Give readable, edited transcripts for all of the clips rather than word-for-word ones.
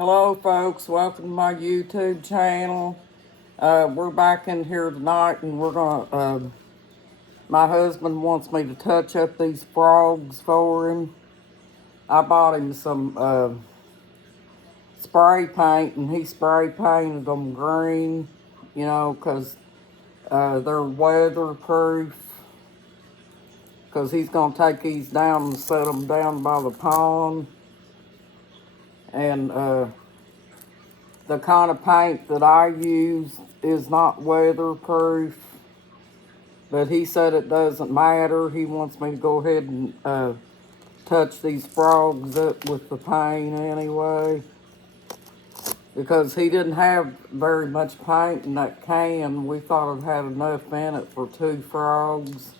Hello, folks. Welcome to my YouTube channel. We're back in here tonight, and we're gonna. My husband wants me to touch up these frogs for him. I bought him some spray paint, and he spray painted them green. You know, 'cause they're weatherproof. 'Cause he's gonna take these down and set them down by the pond, and the kind of paint that I use is not weatherproof, but he said it doesn't matter. He wants me to go ahead and touch these frogs up with the paint anyway, because he didn't have very much paint in that can. We thought it had enough in it for 2 frogs,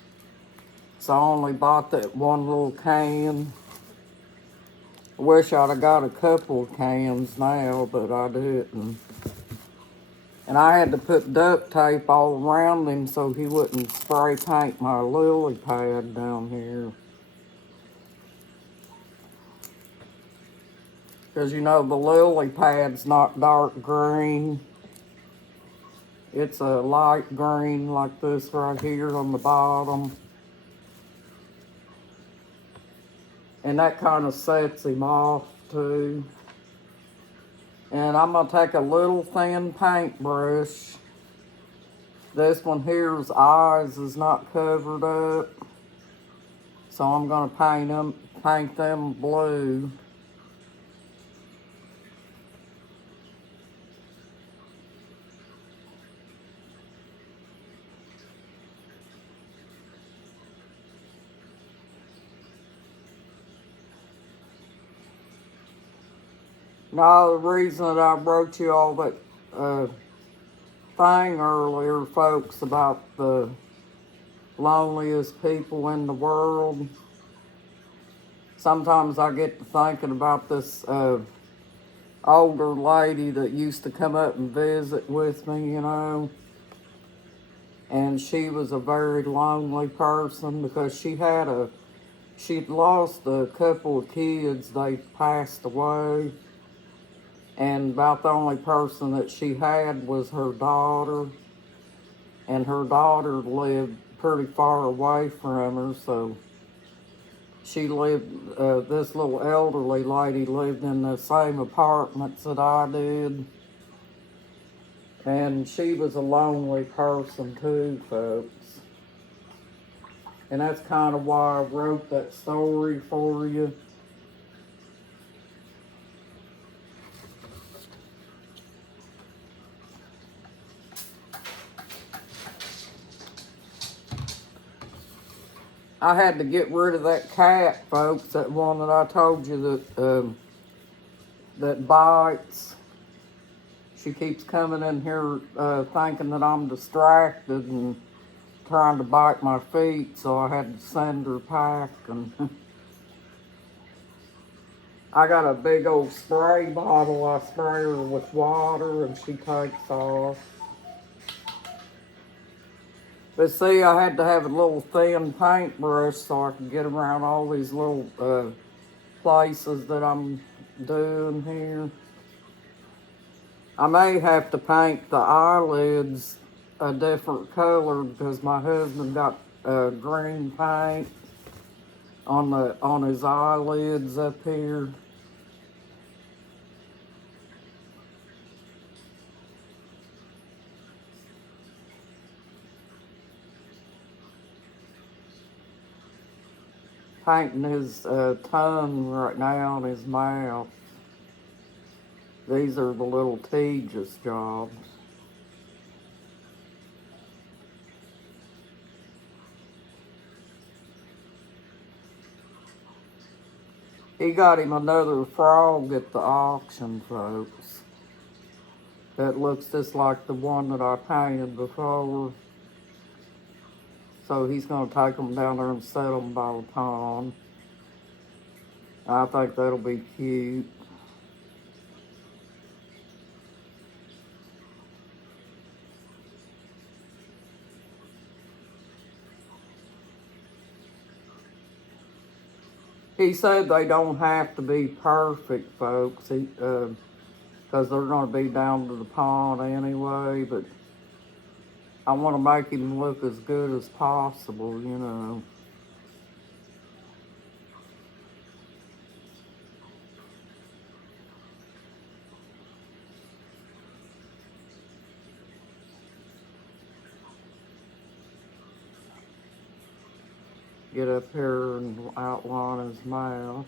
so I only bought that one little can. I wish I'd have got a couple of cans now, but I didn't. And I had to put duct tape all around him so he wouldn't spray paint my lily pad down here. Because you know the lily pad's not dark green. It's a light green like this right here on the bottom. And that kind of sets him off too. And I'm going to take a little thin paintbrush. This one here's eyes is not covered up, so I'm going to paint them blue. Now, the reason that I wrote you all that thing earlier, folks, about the loneliest people in the world, sometimes I get to thinking about this older lady that used to come up and visit with me, you know, and she was a very lonely person because she'd lost a couple of kids. They passed away. And about the only person that she had was her daughter. And her daughter lived pretty far away from her, so she lived, this little elderly lady lived in the same apartments that I did. And she was a lonely person too, folks. And that's kind of why I wrote that story for you. I had to get rid of that cat, folks, that one that I told you that bites. She keeps coming in here thinking that I'm distracted and trying to bite my feet, so I had to send her packing. I got a big old spray bottle. I spray her with water and she takes off. But see, I had to have a little thin paintbrush so I could get around all these little places that I'm doing here. I may have to paint the eyelids a different color because my husband got green paint on his eyelids up here. Painting his tongue right now and his mouth. These are the little tedious jobs. He got him another frog at the auction, folks. That looks just like the one that I painted before. So he's going to take them down there and set them by the pond. I think that'll be cute. He said they don't have to be perfect, folks. because they're going to be down to the pond anyway, but I want to make him look as good as possible, you know. Get up here and outline his mouth.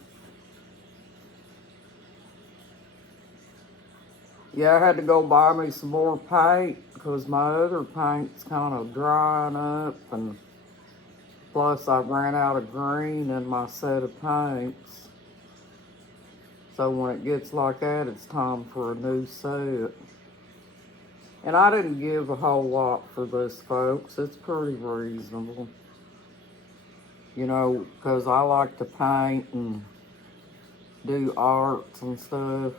Yeah, I had to go buy me some more paint because my other paint's kind of drying up, and plus I ran out of green in my set of paints. So when it gets like that, it's time for a new set. And I didn't give a whole lot for this, folks. It's pretty reasonable. You know, because I like to paint and do arts and stuff.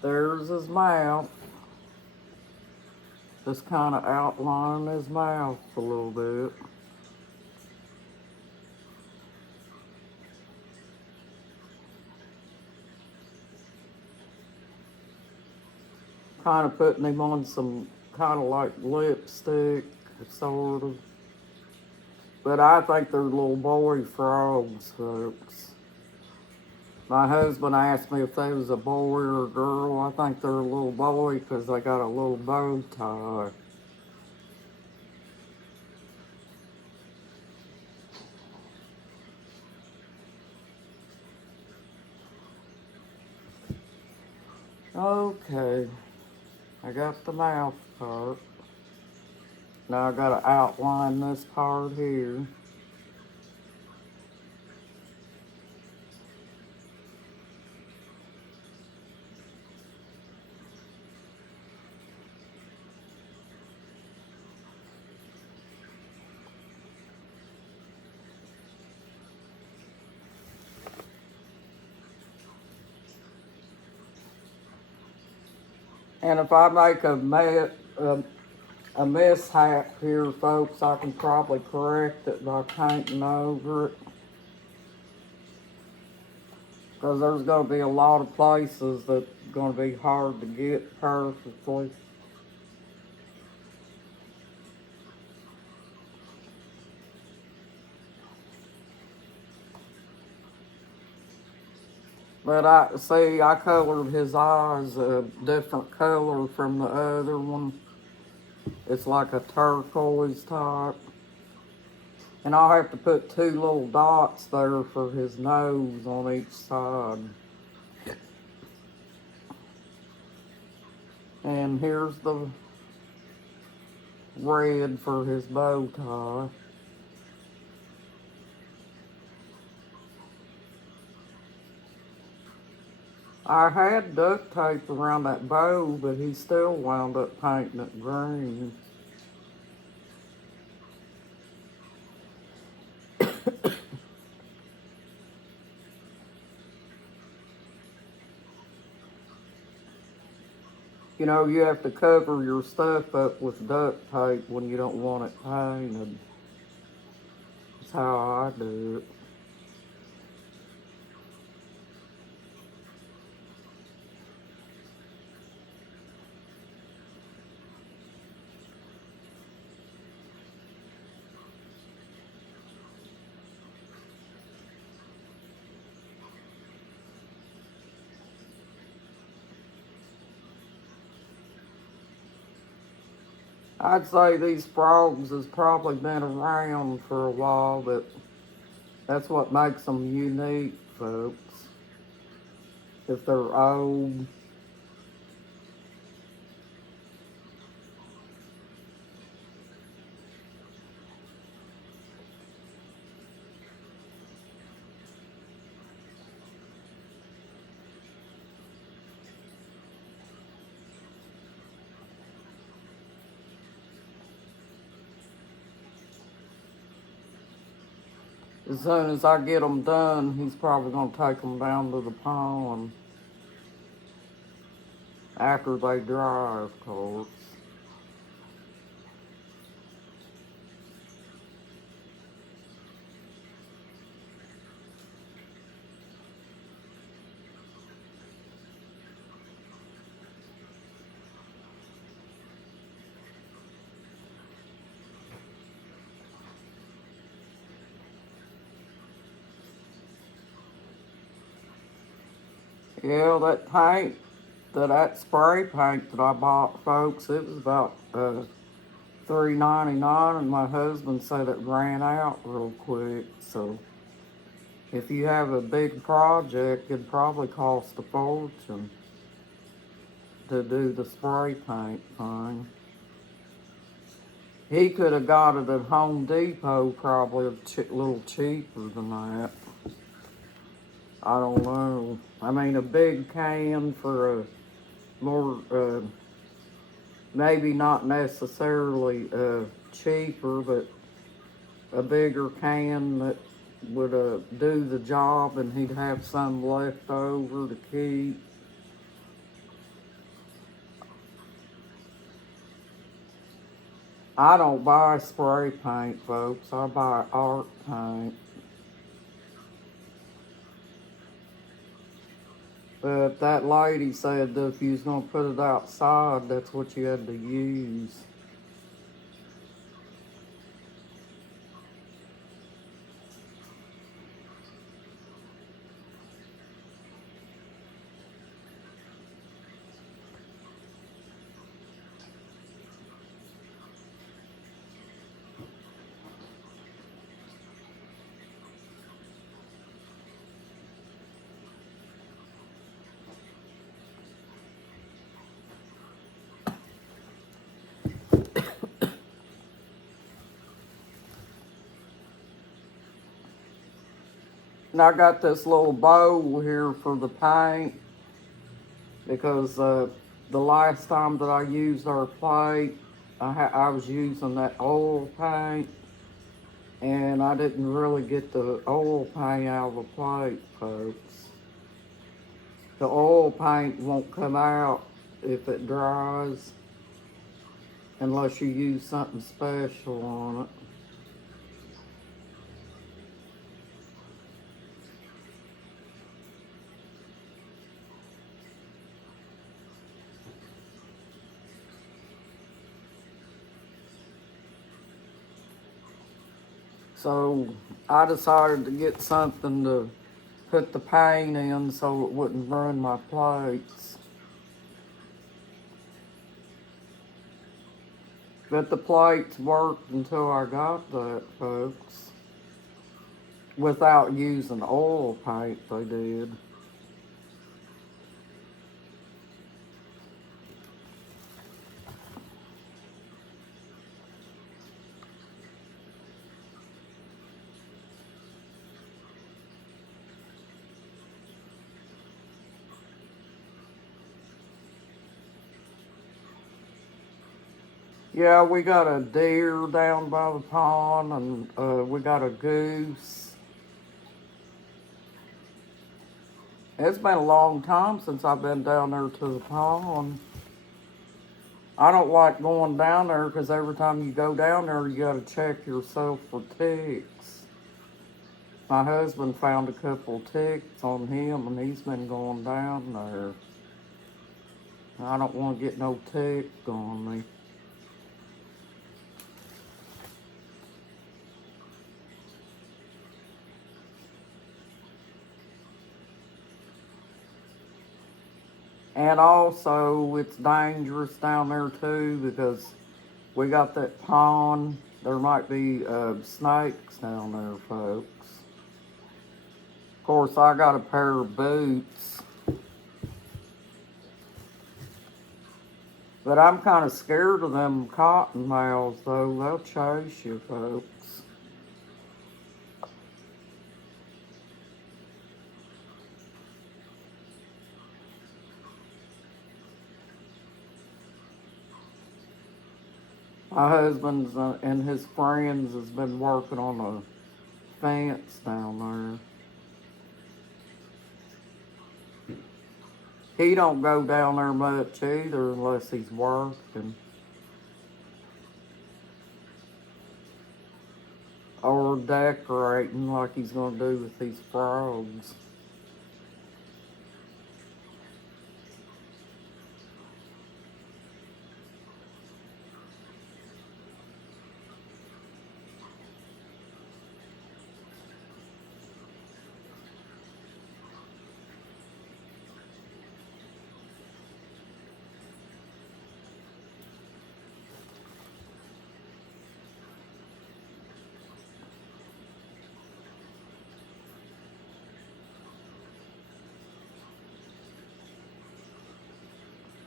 There's his mouth. Just kind of outlining his mouth a little bit. Kind of putting him on some kind of like lipstick, sort of. But I think they're little boy frogs, folks. My husband asked me if they was a boy or a girl. I think they're a little boy because they got a little bow tie. Okay, I got the mouth part. Now I gotta outline this part here. And if I make a mishap here, folks, I can probably correct it by painting over it. Because there's going to be a lot of places that's going to be hard to get perfectly. But I colored his eyes a different color from the other one. It's like a turquoise type. And I'll have to put two little dots there for his nose on each side. And here's the red for his bow tie. I had duct tape around that bow, but he still wound up painting it green. You know, you have to cover your stuff up with duct tape when you don't want it painted. That's how I do it. I'd say these frogs has probably been around for a while, but that's what makes them unique, folks. If they're old. As soon as I get them done, he's probably going to take them down to the pond. After they dry, of course. Yeah, that paint, that spray paint that I bought, folks, it was about $3.99, and my husband said it ran out real quick. So if you have a big project, it'd probably cost a fortune to do the spray paint thing. He could have got it at Home Depot probably a little cheaper than that. I don't know. I mean, a big can for a more, maybe not necessarily cheaper, but a bigger can that would do the job, and he'd have some left over to keep. I don't buy spray paint, folks. I buy art paint. But that lady said that if you was gonna put it outside, that's what you had to use. And I got this little bowl here for the paint because the last time that I used our plate, I was using that oil paint, and I didn't really get the oil paint out of the plate, folks. The oil paint won't come out if it dries unless you use something special on it. So I decided to get something to put the paint in so it wouldn't burn my plates. But the plates worked until I got that, folks. Without using oil paint, they did. Yeah, we got a deer down by the pond, and we got a goose. It's been a long time since I've been down there to the pond. I don't like going down there because every time you go down there, you got to check yourself for ticks. My husband found a couple ticks on him, and he's been going down there. I don't want to get no tick on me. And also, it's dangerous down there too because we got that pond. There might be snakes down there, folks. Of course, I got a pair of boots, but I'm kind of scared of them cottonmouths, though. They'll chase you, folks. My husband and his friends has been working on a fence down there. He don't go down there much either unless he's working. Or decorating like he's gonna do with these frogs.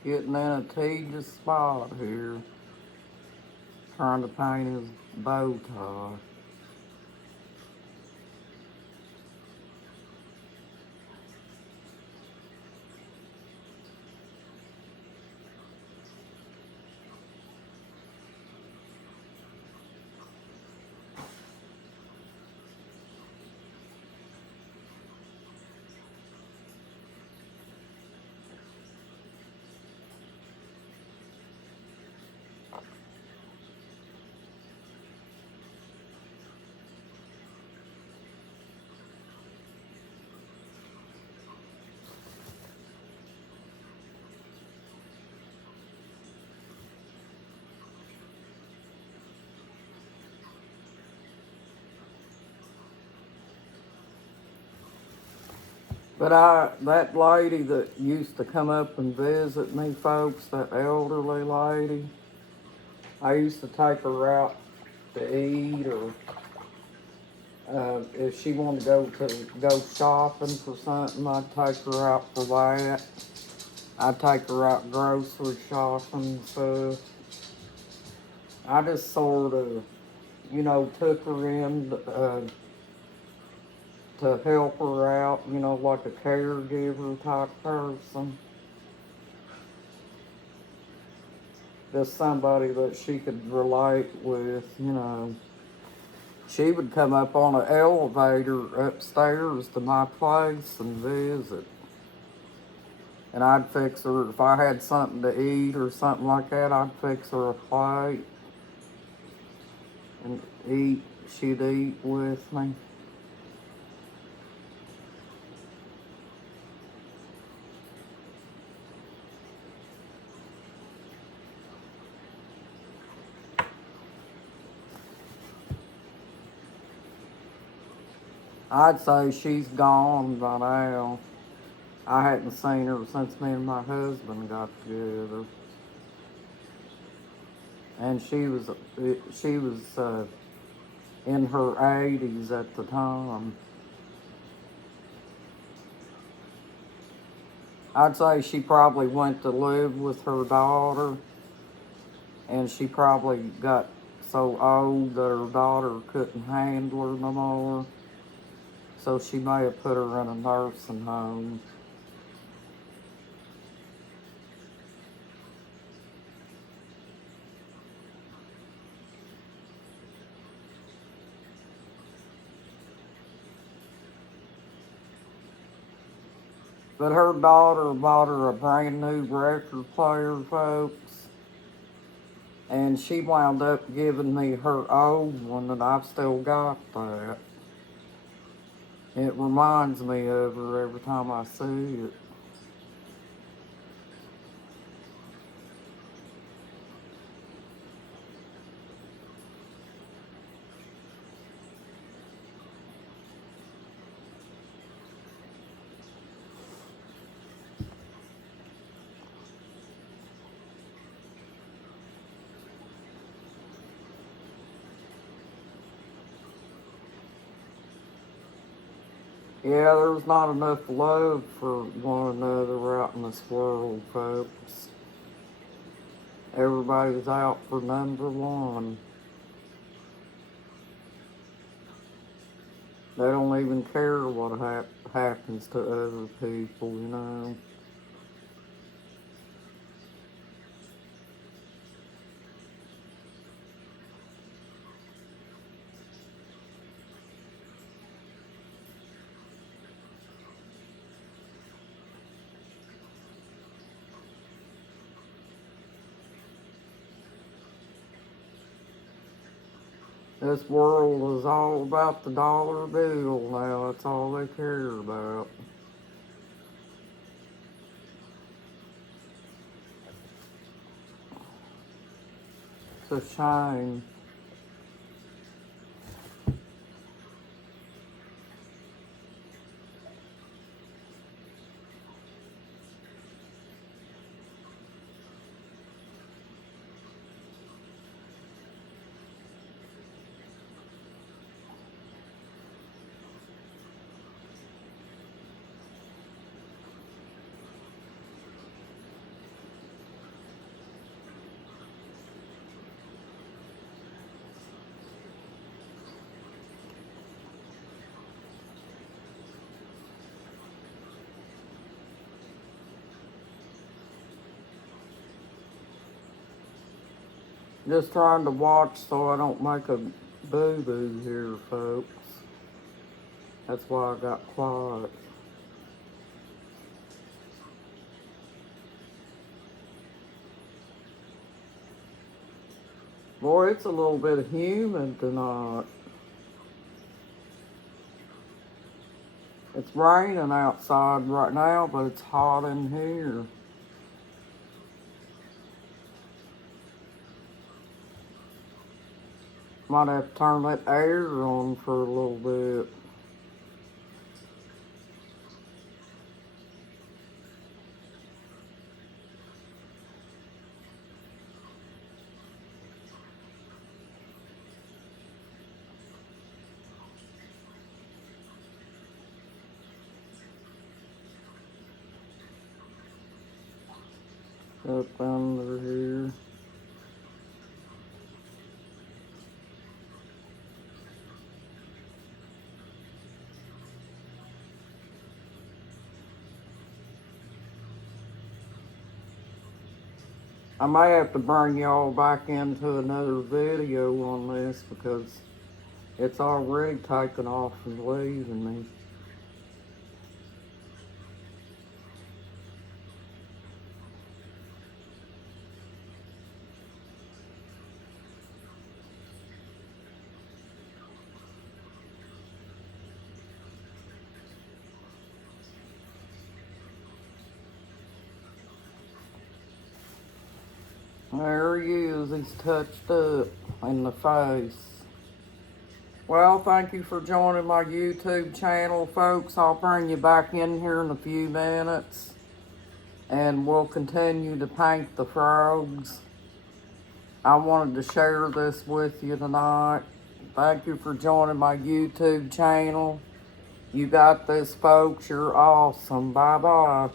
Getting in a tedious spot here. Trying to paint his bow tie. But that lady that used to come up and visit me, folks, that elderly lady, I used to take her out to eat, or if she wanted to go shopping for something, I'd take her out for that. I'd take her out grocery shopping and stuff. I just sort of, took her in to help her out, like a caregiver type person. Just somebody that she could relate with. She would come up on an elevator upstairs to my place and visit. And I'd fix her, if I had something to eat or something like that, I'd fix her a plate and eat. She'd eat with me. I'd say she's gone by now. I hadn't seen her since me and my husband got together. And she was in her 80s at the time. I'd say she probably went to live with her daughter, and she probably got so old that her daughter couldn't handle her no more. So she may have put her in a nursing home. But her daughter bought her a brand new record player, folks. And she wound up giving me her old one, and I've still got that. It reminds me of her every time I see it. Yeah, there's not enough love for one another out in this world, folks. Everybody's out for number one. They don't even care what happens to other people. This world is all about the dollar bill now. That's all they care about. It's a shame. Just trying to watch so I don't make a boo-boo here, folks. That's why I got quiet. Boy, it's a little bit humid tonight. It's raining outside right now, but it's hot in here. Might have to turn that air on for a little bit. Up under here. I may have to bring y'all back into another video on this because it's already taken off and leaving me. There he is, he's touched up in the face. Well, thank you for joining my YouTube channel, folks. I'll bring you back in here in a few minutes and we'll continue to paint the frogs. I wanted to share this with you tonight. Thank you for joining my YouTube channel. You got this, folks. You're awesome. Bye-bye.